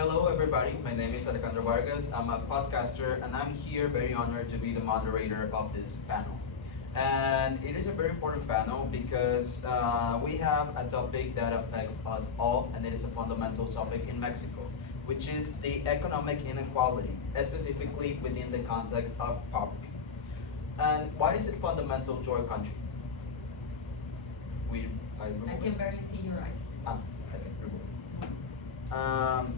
Hello, everybody. My name is Alejandro Vargas. I'm a podcaster, and I'm here very honored to be the moderator of this panel. And it is a very important panel because we have a topic that affects us all, and it is a fundamental topic in Mexico, which is the economic inequality, specifically within the context of poverty. And why is it fundamental to our country? We, I can barely see your eyes. Ah, okay, remove.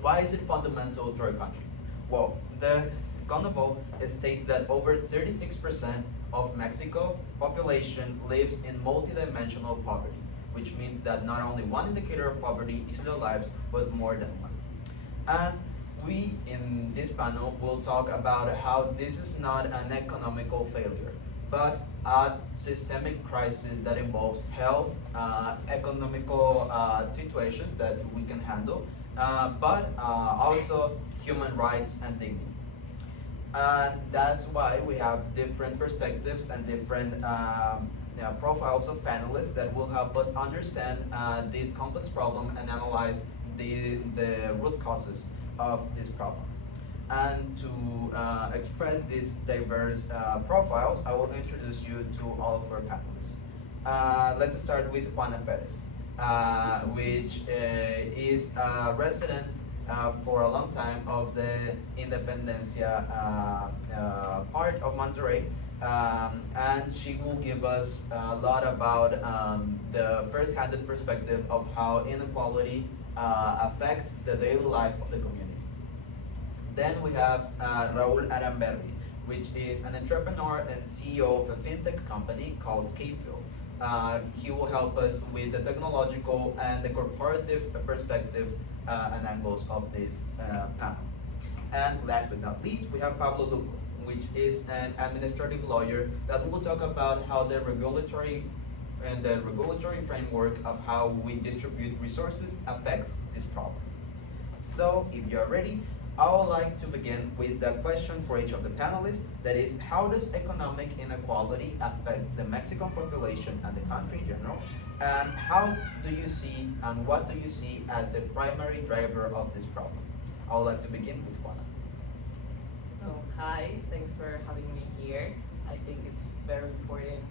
Why is it fundamental to our country? Well, the CONAVO states that over 36% of Mexico population lives in multidimensional poverty, which means that not only one indicator of poverty is in their lives, but more than one. And we, in this panel, will talk about how this is not an economical failure, but a systemic crisis that involves health, economical situations that we can handle, but also human rights and dignity. And that's why we have different perspectives and different profiles of panelists that will help us understand this complex problem and analyze the root causes of this problem. And to express these diverse profiles, I will introduce you to all of our panelists. Let's start with Juana Perez, which is a resident for a long time of the Independencia part of Monterrey. And she will give us a lot about the first-handed perspective of how inequality affects the daily life of the community. Then we have Raul Aramberri, which is an entrepreneur and CEO of a fintech company called Kfil. He will help us with the technological and the corporative perspective and angles of this panel. And last but not least, we have Pablo Luco, which is an administrative lawyer that will talk about how the regulatory framework of how we distribute resources affects this problem. So if you're ready, I would like to begin with the question for each of the panelists, that is, how does economic inequality affect the Mexican population and the country in general? And how do you see, and what do you see as the primary driver of this problem? I would like to begin with Juana. Oh, hi, thanks for having me here. I think it's very important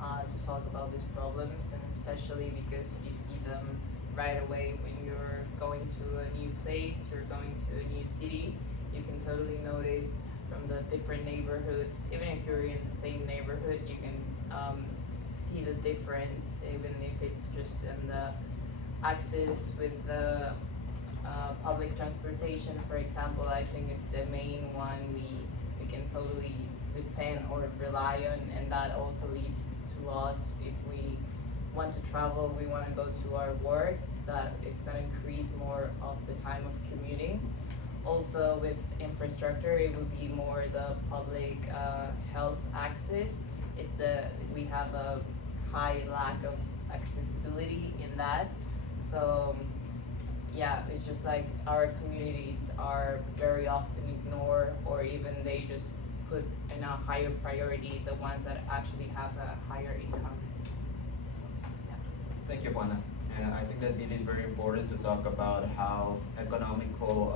to talk about these problems, and especially because you see them right away when you're going to a new place, you're going to a new city. You can totally notice from the different neighborhoods, even if you're in the same neighborhood, you can see the difference, even if it's just in the access with the public transportation, for example. I think is the main one we can totally depend or rely on, and that also leads to us if we want to travel, we want to go to our work, that it's going to increase more of the time of commuting. Also with infrastructure, it would be more the public health access. We have a high lack of accessibility in that. So yeah, it's just like our communities are very often ignored, or even they just put in a higher priority the ones that actually have a higher income. Thank you, Juana. And I think that it is very important to talk about how economical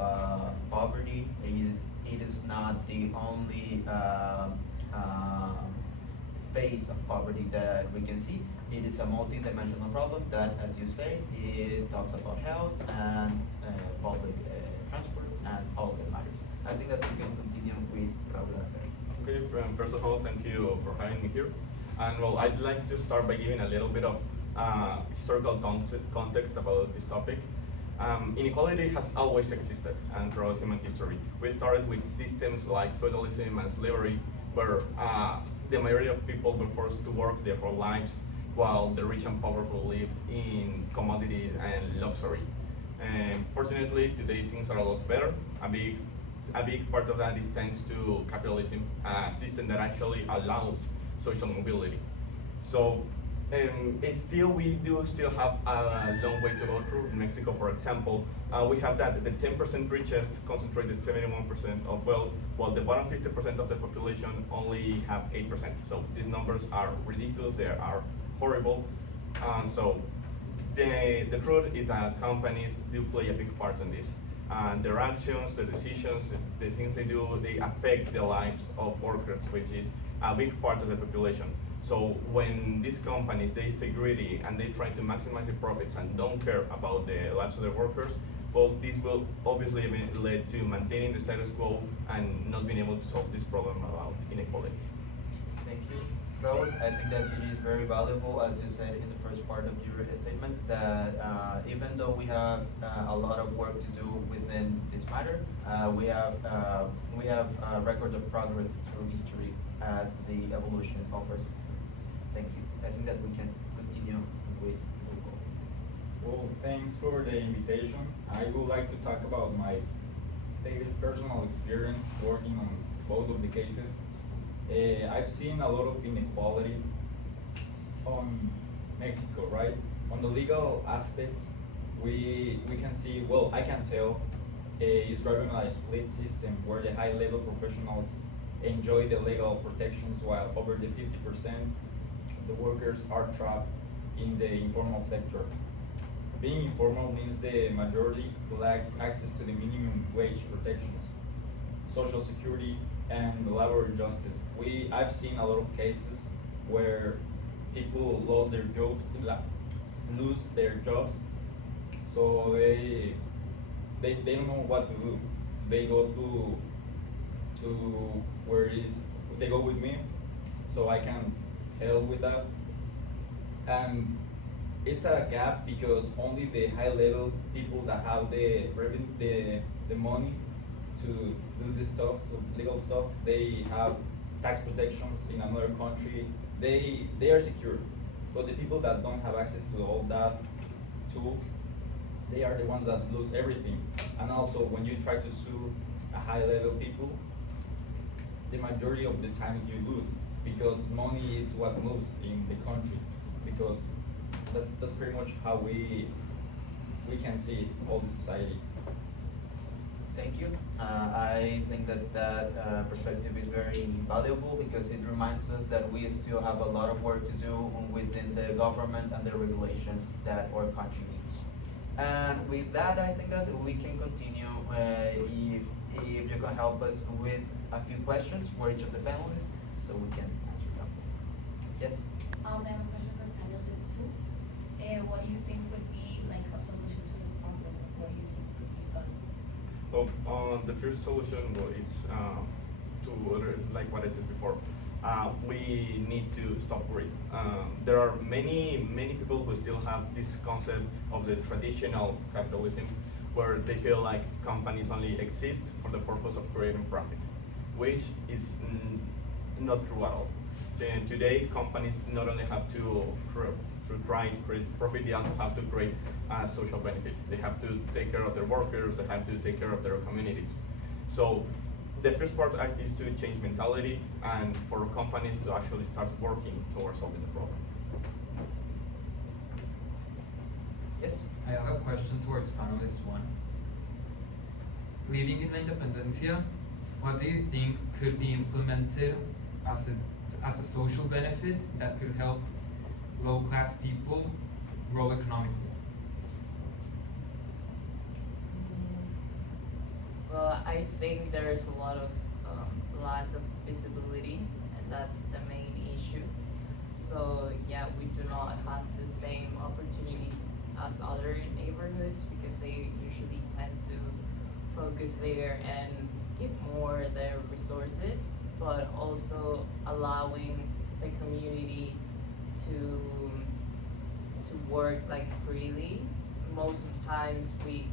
poverty it is not the only phase of poverty that we can see. It is a multi-dimensional problem that, as you say, it talks about health and public transport and all that matters. I think that we can continue with Raul. Okay, first of all, thank you for having me here. And well, I'd like to start by giving a little bit of historical context about this topic. Inequality has always existed and throughout human history. We started with systems like feudalism and slavery, where the majority of people were forced to work their whole lives, while the rich and powerful lived in commodities and luxury. And fortunately, today things are a lot better. A big part of that is thanks to capitalism, a system that actually allows social mobility. So we do still have a long way to go through. In Mexico, for example, we have that the 10% richest concentrated 71% of wealth, while the bottom 50% of the population only have 8%. So these numbers are ridiculous, they are horrible. So the truth is that companies do play a big part in this. and their actions, their decisions, the things they do, they affect the lives of workers, which is a big part of the population. So when these companies, they stay greedy and they try to maximize the profits and don't care about the lives of their workers, well, this will obviously lead to maintaining the status quo and not being able to solve this problem about inequality. Thank you, Raul. I think that it is very valuable, as you said in the first part of your statement, that even though we have a lot of work to do within this matter, we have a record of progress through history as the evolution of our system. Thank you. I think that we can continue with Hugo. Well, thanks for the invitation. I would like to talk about my personal experience working on both of the cases. I've seen a lot of inequality on Mexico, right? On the legal aspects, we can see, well, I can tell, it's driving a split system where the high-level professionals enjoy the legal protections while over the 50% the workers are trapped in the informal sector. Being informal means the majority lacks access to the minimum wage protections, social security, and labor justice. I've seen a lot of cases where people lose their jobs, so they don't know what to do. They go to where is they go with me, so I can help with that. And it's a gap because only the high level people that have the money to do this stuff, to legal stuff, they have tax protections in another country. They are secure. But the people that don't have access to all that tools, they are the ones that lose everything. And also when you try to sue a high level people, the majority of the times you lose because money is what moves in the country. Because that's pretty much how we can see all the society. Thank you. I think that perspective is very valuable because it reminds us that we still have a lot of work to do within the government and the regulations that our country needs. And with that, I think that we can continue. If you can help us with a few questions for each of the panelists, so we can answer them. Yes. I have a question for panelists too. What do you think would be like a solution to this problem? What do you think could be done? Well, the first solution is to, like what I said before, we need to stop greed. There are many people who still have this concept of the traditional capitalism, where they feel like companies only exist for the purpose of creating profit, which is not true at all. Today, companies not only have to try to create profit, they also have to create social benefit. They have to take care of their workers, they have to take care of their communities. So the first part is to change mentality and for companies to actually start working towards solving the problem. Yes. I have a question towards panelist one. Living in La Independencia, what do you think could be implemented as a social benefit that could help low-class people grow economically? Well, I think there is a lot of lack of visibility, and that's the main issue. So yeah, we do not have the same opportunities as other neighborhoods because they usually tend to focus there and give more their resources, but also allowing the community to work like freely. Most of the times we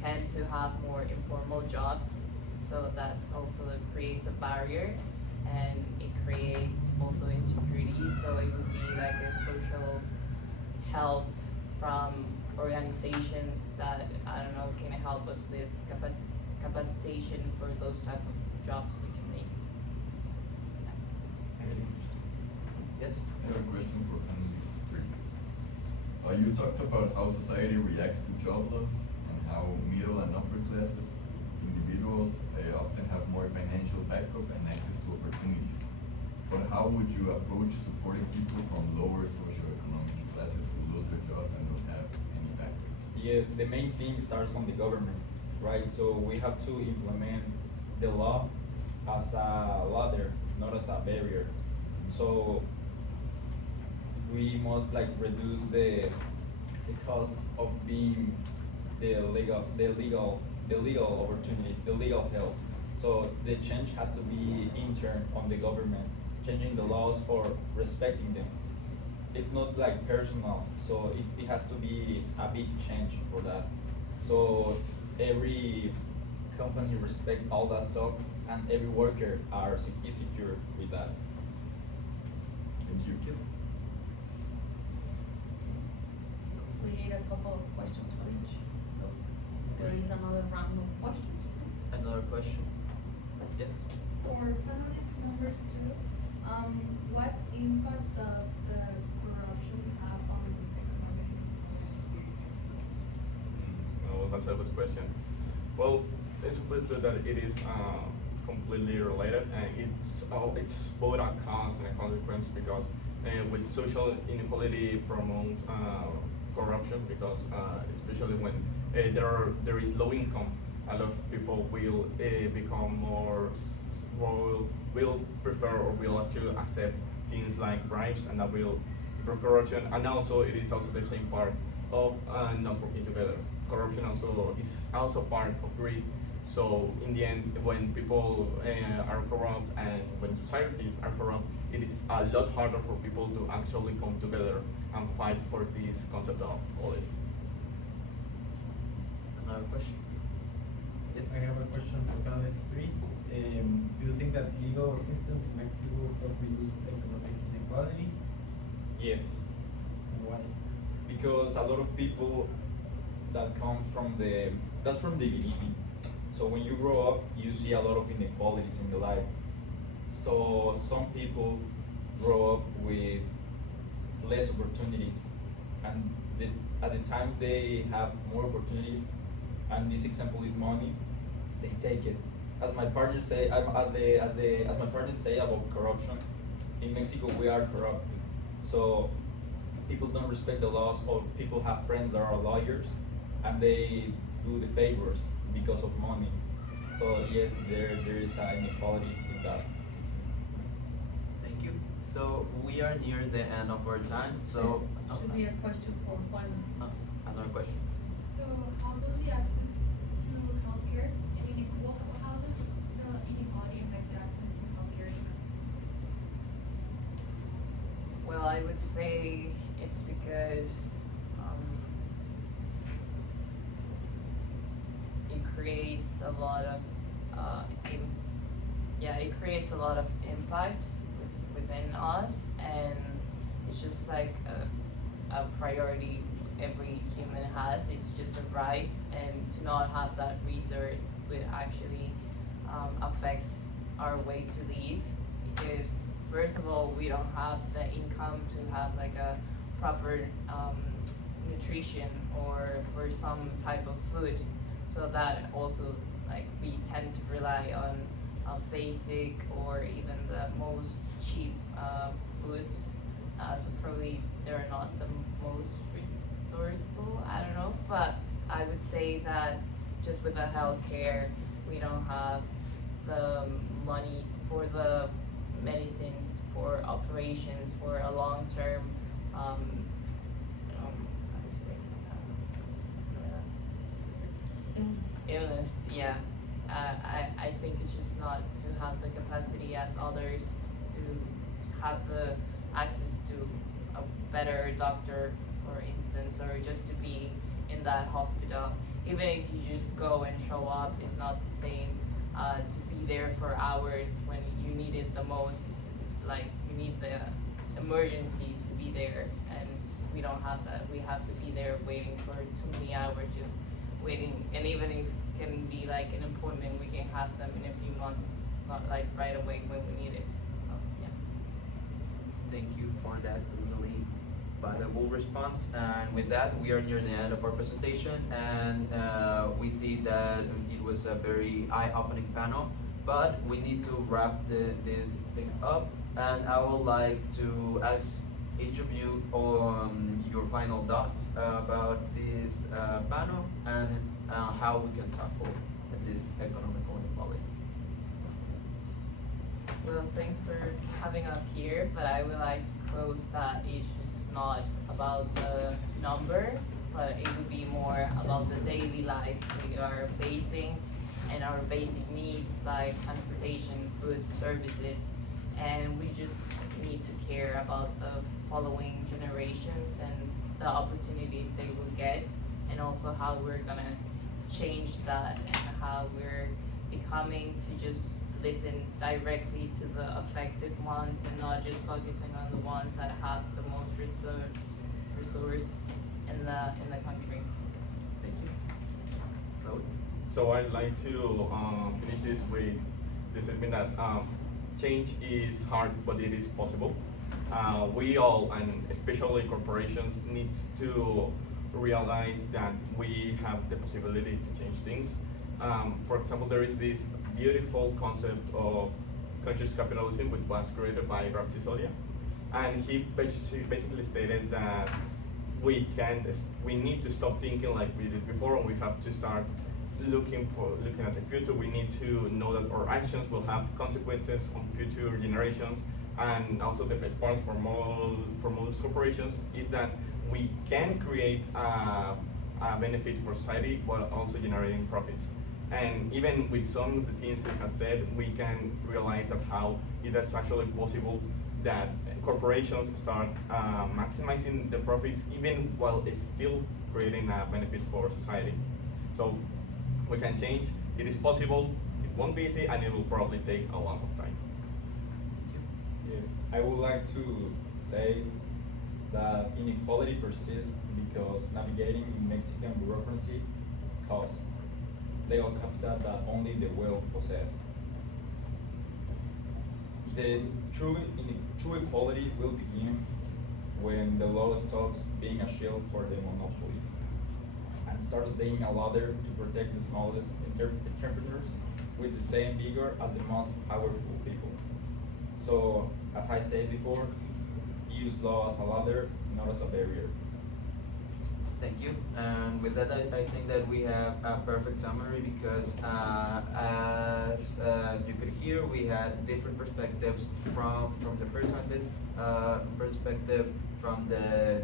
tend to have more informal jobs, so that's also creates a barrier and it creates also insecurity. So it would be like a social help from organizations that, I don't know, can help us with capacitation for those type of jobs we can make. Yes. I have a question for panelist 3. You talked about how society reacts to job loss and how middle and upper classes individuals often have more financial backup and access to opportunities. But how would you approach supporting people from lower socioeconomic classes who lose their jobs and don't have any backups? Yes, the main thing starts on the government, right? So we have to implement the law as a ladder, not as a barrier. So we must like reduce the cost of being the legal opportunities, the legal help. So the change has to be intern on the government, changing the laws or respecting them. It's not like personal, so it has to be a big change for that. So every company respect all that stuff, and every worker is secure with that. Thank you. We need a couple of questions for each, so there is another round of questions, please. Another question? Yes? For panelist number 2, what impact does the corruption have on economic Well, that's a good question. Well, it's completely that it is completely related, and it's both a cause and a consequence because with social inequality promote corruption because especially when there is low income, a lot of people will become will prefer or will actually accept things like bribes, and that will improve corruption. And also it is also the same part of not working together. Corruption also is also part of greed. So in the end, when people are corrupt and when societies are corrupt, it is a lot harder for people to actually come together and fight for this concept of equality. Another question? Yes? I have a question for panelist 3. Do you think that legal systems in Mexico help reduce economic inequality? Yes, And why? because a lot of people that comes that's from the beginning. So when you grow up, you see a lot of inequalities in your life. So some people grow up with less opportunities, and at the time they have more opportunities, and this example is money, they take it. As my partners say, as my partners say about corruption, in Mexico we are corrupted. So people don't respect the laws, or people have friends that are lawyers, and they do the favors because of money. So yes, there is an inequality in that system. Thank you. So we are near the end of our time, so. Should be a question for Juan. Another question? So how does the access to healthcare how does the inequality affect the access to healthcare in Mexico? Well, I would say it's because it creates a lot of it creates a lot of impact within us, and it's just like a priority every human has. It's just a right, and to not have that resource would actually affect our way to live, because first of all, we don't have the income to have like a proper nutrition or for some type of food. So that also, like, we tend to rely on basic or even the most cheap foods. So probably they're not the most resourceful, I don't know, but I would say that just with the healthcare, we don't have the money for the medicines, for operations, for a long-term, how do you say, illness, yeah. I think it's just not to have the capacity as others to have the access to a better doctor, for instance, or just to be in that hospital. Even if you just go and show up, it's not the same. To be there for hours when you need it the most is like you need the emergency to be there, and we don't have that. We have to be there waiting for too many hours, just waiting. And even if it can be like an appointment, we can have them in a few months, not like right away when we need it. So yeah. Thank you for that really valuable response. And with that, we are near the end of our presentation, and we see that it was a very eye-opening panel. But we need to wrap these things up, and I would like to ask each of you your final thoughts about this panel and how we can tackle this economical inequality. Well, thanks for having us here, but I would like to close that it's just not about the number, but it would be more about the daily life we are facing and our basic needs like transportation, food, services, and we just need to care about the following generations and the opportunities they will get, and also how we're gonna change that and how we're becoming to just listen directly to the affected ones and not just focusing on the ones that have the most resource in the country. Thank you. Raul? So I'd like to finish this with the statement that change is hard, but it is possible. We all, and especially corporations, need to realize that we have the possibility to change things. For example, there is this beautiful concept of conscious capitalism, which was created by Ralph Sisolia, and he basically stated that we need to stop thinking like we did before, and we have to start looking at the future. We need to know that our actions will have consequences on future generations, and also the best part for most corporations is that we can create a benefit for society while also generating profits. And even with some of the things he has said, we can realize that how it is actually possible that corporations start maximizing the profits even while it's still creating a benefit for society. So we can change, it is possible, it won't be easy, and it will probably take a lot of time. Yes, I would like to say that inequality persists because navigating Mexican bureaucracy costs legal capital that only the wealth possess. The true equality will begin when the law stops being a shield for the monopolies and starts being a ladder to protect the smallest entrepreneurs with the same vigor as the most powerful people. So, as I said before, use law as a ladder, not as a barrier. Thank you. And with that, I think that we have a perfect summary because as you could hear, we had different perspectives from the first-handed perspective, from the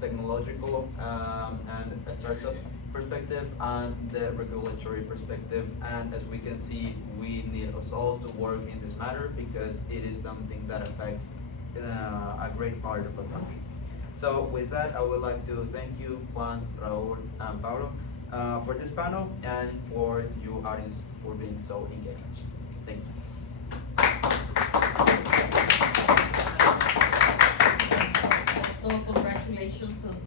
technological and a startup perspective, and the regulatory perspective. And as we can see, we need us all to work in this matter because it is something that affects a great part of the country. So with that, I would like to thank you, Juan, Raul, and Paulo, for this panel and for you audience for being so engaged.